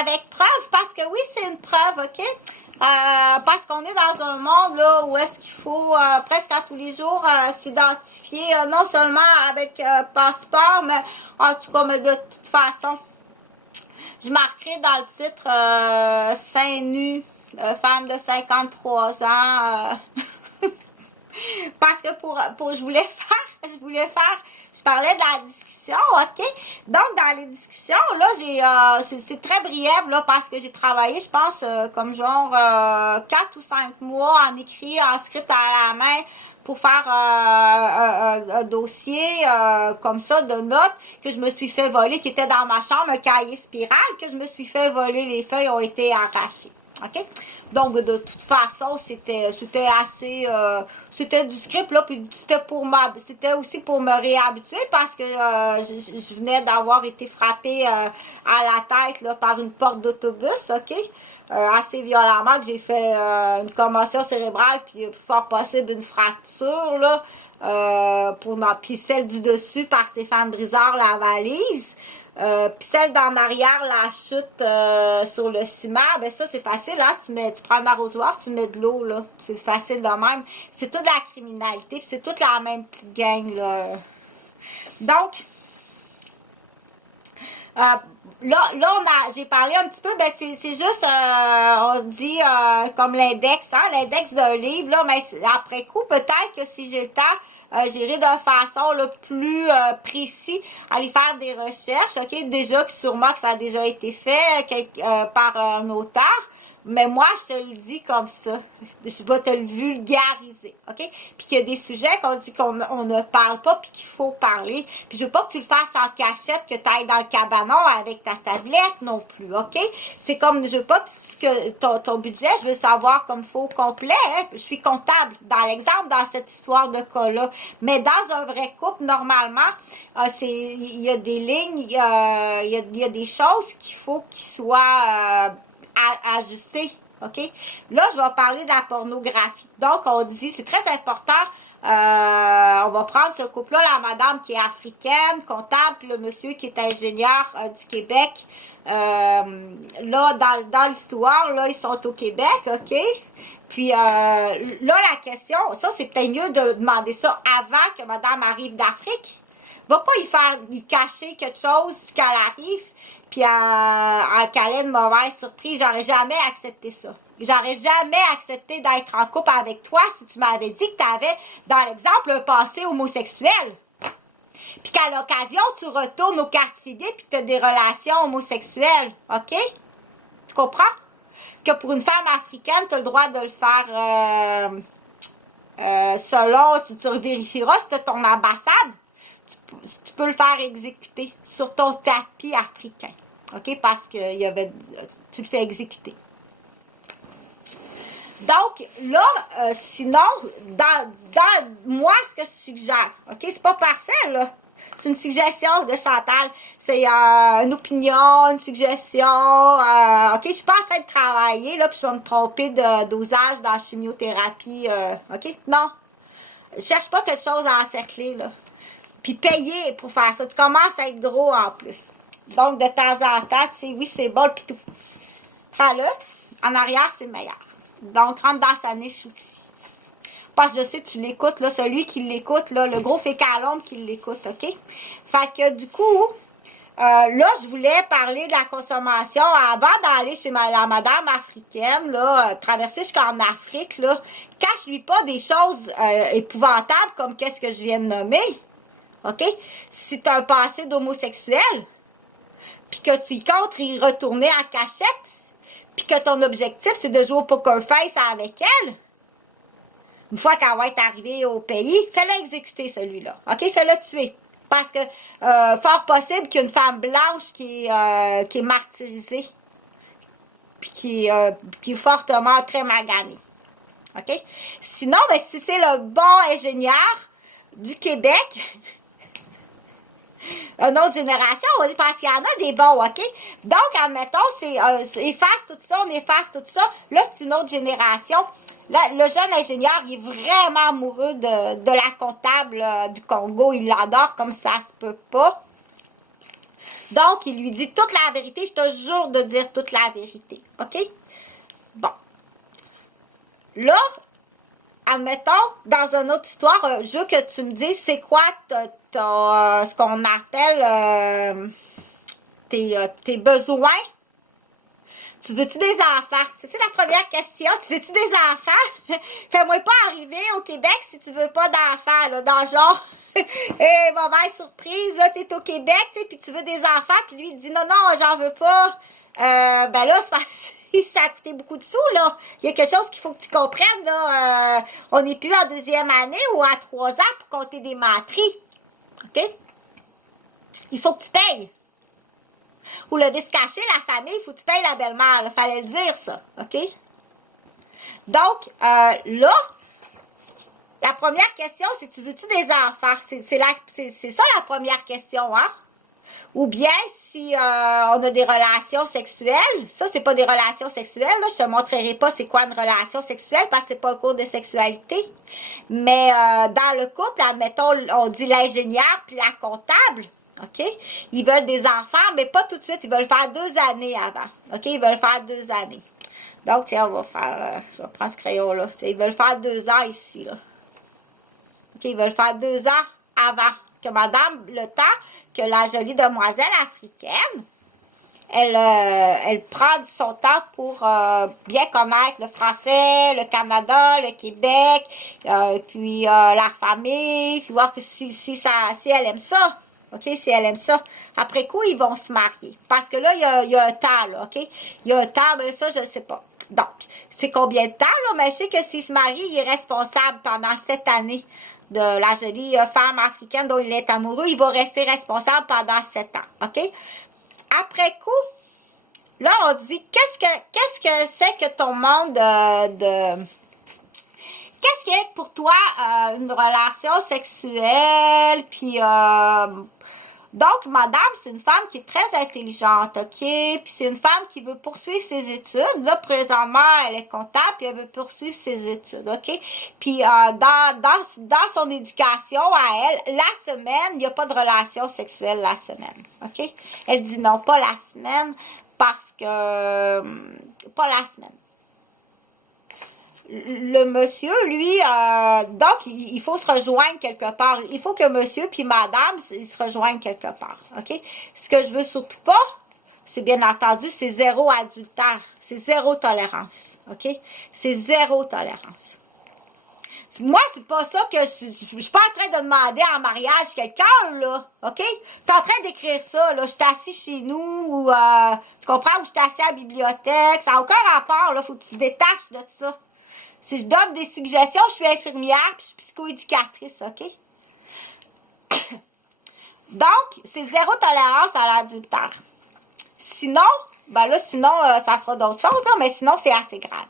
avec preuve, parce que oui, c'est une preuve, OK? Parce qu'on est dans un monde là où est-ce qu'il faut presque à tous les jours s'identifier, non seulement avec passeport, mais en tout cas, mais de toute façon, je marquerai dans le titre seins nus, femme de 53 ans, parce que je parlais de la discussion, OK? Donc, dans les discussions, là, c'est très briève, là, parce que j'ai travaillé, je pense, comme genre 4 ou 5 mois en écrit, en script à la main, pour faire un dossier comme ça de notes que je me suis fait voler, qui était dans ma chambre, un cahier spirale, que je me suis fait voler, les feuilles ont été arrachées. OK? Donc, de toute façon, c'était assez... c'était du script, là, puis c'était aussi pour me réhabituer parce que je venais d'avoir été frappée à la tête, là, par une porte d'autobus, OK? Assez violemment, que j'ai fait une commotion cérébrale, puis fort possible une fracture, là, puis celle du dessus par Stéphane Brizard, la valise. Puis celle d'en arrière, la chute sur le ciment, ben ça c'est facile, hein? Tu prends un arrosoir, tu mets de l'eau, là. C'est facile de même. C'est toute la criminalité, puis c'est toute la même petite gang, là. Donc, j'ai parlé un petit peu, ben c'est juste, on dit comme l'index, hein, l'index d'un livre, là, mais après coup, peut-être que si j'ai le temps, j'irai de façon là, plus précis, aller faire des recherches, OK, déjà que sûrement que ça a déjà été fait par un auteur, mais moi, je te le dis comme ça. Je vais te le vulgariser, OK? Puis qu'il y a des sujets qu'on dit qu'on ne parle pas, puis qu'il faut parler. Puis je veux pas que tu le fasses en cachette, que tu ailles dans le cabanon avec ta tablette non plus, OK? C'est comme, je veux pas que ton budget, je veux savoir comme faut complet. Hein? Je suis comptable dans l'exemple, dans cette histoire de cas-là. Mais dans un vrai couple, normalement, il y a des lignes, il y a des choses qu'il faut qu'ils soient... ajuster, OK? Là, je vais parler de la pornographie. Donc, on dit, c'est très important, on va prendre ce couple-là, la madame qui est africaine, comptable, puis le monsieur qui est ingénieur du Québec. Là, dans l'histoire, là, ils sont au Québec, OK? Puis, là, la question, ça, c'est peut-être mieux de demander ça avant que madame arrive d'Afrique. Va pas y cacher quelque chose, puis qu'elle arrive, puis qu'elle ait une mauvaise surprise. J'aurais jamais accepté ça. J'aurais jamais accepté d'être en couple avec toi si tu m'avais dit que tu avais, dans l'exemple, un passé homosexuel. Puis qu'à l'occasion, tu retournes au quartier gay puis que tu as des relations homosexuelles. OK? Tu comprends? Que pour une femme africaine, tu as le droit de le faire selon, tu vérifieras si tu as ton ambassade. Tu peux le faire exécuter sur ton tapis africain. OK? Parce que tu le fais exécuter. Donc, là, sinon, moi, ce que je suggère, OK? C'est pas parfait, là. C'est une suggestion de Chantal. C'est une opinion, une suggestion. OK? Je suis pas en train de travailler, là, puis je vais me tromper de dosage dans la chimiothérapie. OK? Non. Je cherche pas quelque chose à encercler, là. Puis payer pour faire ça. Tu commences à être gros en plus. Donc, de temps en temps, tu sais, oui, c'est bon, le pitou. Prends-le. En arrière, c'est meilleur. Donc, rentre dans sa niche aussi. Parce que je sais, tu l'écoutes, là, celui qui l'écoute, là, le gros fécalombe qui l'écoute, OK? Fait que, du coup, là, je voulais parler de la consommation avant d'aller chez la madame africaine, là, traverser jusqu'en Afrique, là. Cache-lui pas des choses épouvantables comme qu'est-ce que je viens de nommer. OK? Si tu as un passé d'homosexuel, puis que tu comptes y retourner en cachette, puis que ton objectif, c'est de jouer au poker face avec elle, une fois qu'elle va être arrivée au pays, fais-le exécuter, celui-là. OK? Fais-le tuer. Parce que, fort possible qu'il y ait une femme blanche qui est martyrisée, puis qui est fortement très maganée. OK? Sinon, ben, si c'est le bon ingénieur du Québec, une autre génération, on va dire, parce qu'il y en a des bons, OK? Donc, admettons, efface tout ça, on efface tout ça. Là, c'est une autre génération. Là, le jeune ingénieur, il est vraiment amoureux de la comptable du Congo. Il l'adore comme ça se peut pas. Donc, il lui dit toute la vérité. Je te jure de dire toute la vérité. OK? Bon. Là, admettons, dans une autre histoire, je veux que tu me dises c'est quoi ce qu'on appelle tes besoins. Tu veux-tu des enfants? C'est la première question. Tu veux-tu des enfants? Fais-moi pas arriver au Québec si tu veux pas d'enfants, là, dans le genre, mauvaise surprise, là, t'es au Québec, tu sais, puis tu veux des enfants, puis lui, il dit non, non, j'en veux pas. Ben là, c'est parce que ça a coûté beaucoup de sous, là. Il y a quelque chose qu'il faut que tu comprennes, là. On n'est plus en 2e année ou à 3 ans pour compter des menteries. OK? Il faut que tu payes. Ou le vice caché, la famille, il faut que tu payes la belle-mère. Il fallait le dire, ça. OK? Donc, là, la première question, c'est tu veux-tu des enfants? C'est ça la première question, hein? Ou bien, si on a des relations sexuelles, ça, c'est pas des relations sexuelles, là, je te montrerai pas c'est quoi une relation sexuelle parce que c'est pas un cours de sexualité. Mais dans le couple, admettons, on dit l'ingénieur puis la comptable, OK? Ils veulent des enfants, mais pas tout de suite. Ils veulent faire 2 années avant. OK? Ils veulent faire 2 années. Donc, tiens, on va faire... je vais prendre ce crayon-là. Ils veulent faire 2 ans ici, là. OK? Ils veulent faire 2 ans avant que madame, le temps que la jolie demoiselle africaine, elle prend son temps pour bien connaître le français, le Canada, le Québec, puis la famille, puis voir que si elle aime ça. OK, si elle aime ça. Après coup, ils vont se marier. Parce que là, il y a un temps, là, OK? Il y a un temps, mais ça, je ne sais pas. Donc, c'est combien de temps, là? Mais je sais que s'il se marie, il est responsable pendant 7 années de la jolie femme africaine dont il est amoureux. Il va rester responsable pendant 7 ans, OK? Après coup, là, on dit, qu'est-ce que c'est que ton monde Qu'est-ce qui est pour toi une relation sexuelle, puis... donc, madame, c'est une femme qui est très intelligente, OK? Puis c'est une femme qui veut poursuivre ses études. Là, présentement, elle est comptable, puis elle veut poursuivre ses études, OK? Puis dans son éducation à elle, la semaine, il n'y a pas de relation sexuelle la semaine, OK? Elle dit non, pas la semaine, parce que... pas la semaine. Le monsieur, lui, donc, il faut se rejoindre quelque part. Il faut que monsieur puis madame, ils se rejoignent quelque part, OK? Ce que je veux surtout pas, c'est bien entendu, c'est 0 adultère. C'est 0 tolérance, OK? C'est 0 tolérance. Moi, c'est pas ça que je suis pas en train de demander en mariage quelqu'un, là, OK? T'es en train d'écrire ça, là, je suis assis chez nous, ou, tu comprends, ou je suis assis à la bibliothèque, ça n'a aucun rapport, là, faut que tu te détaches de ça. Si je donne des suggestions, je suis infirmière puis je suis psychoéducatrice, OK? Donc, c'est 0 tolérance à l'adultère. Sinon, ben là, ça sera d'autres choses, là, mais sinon, c'est assez grave.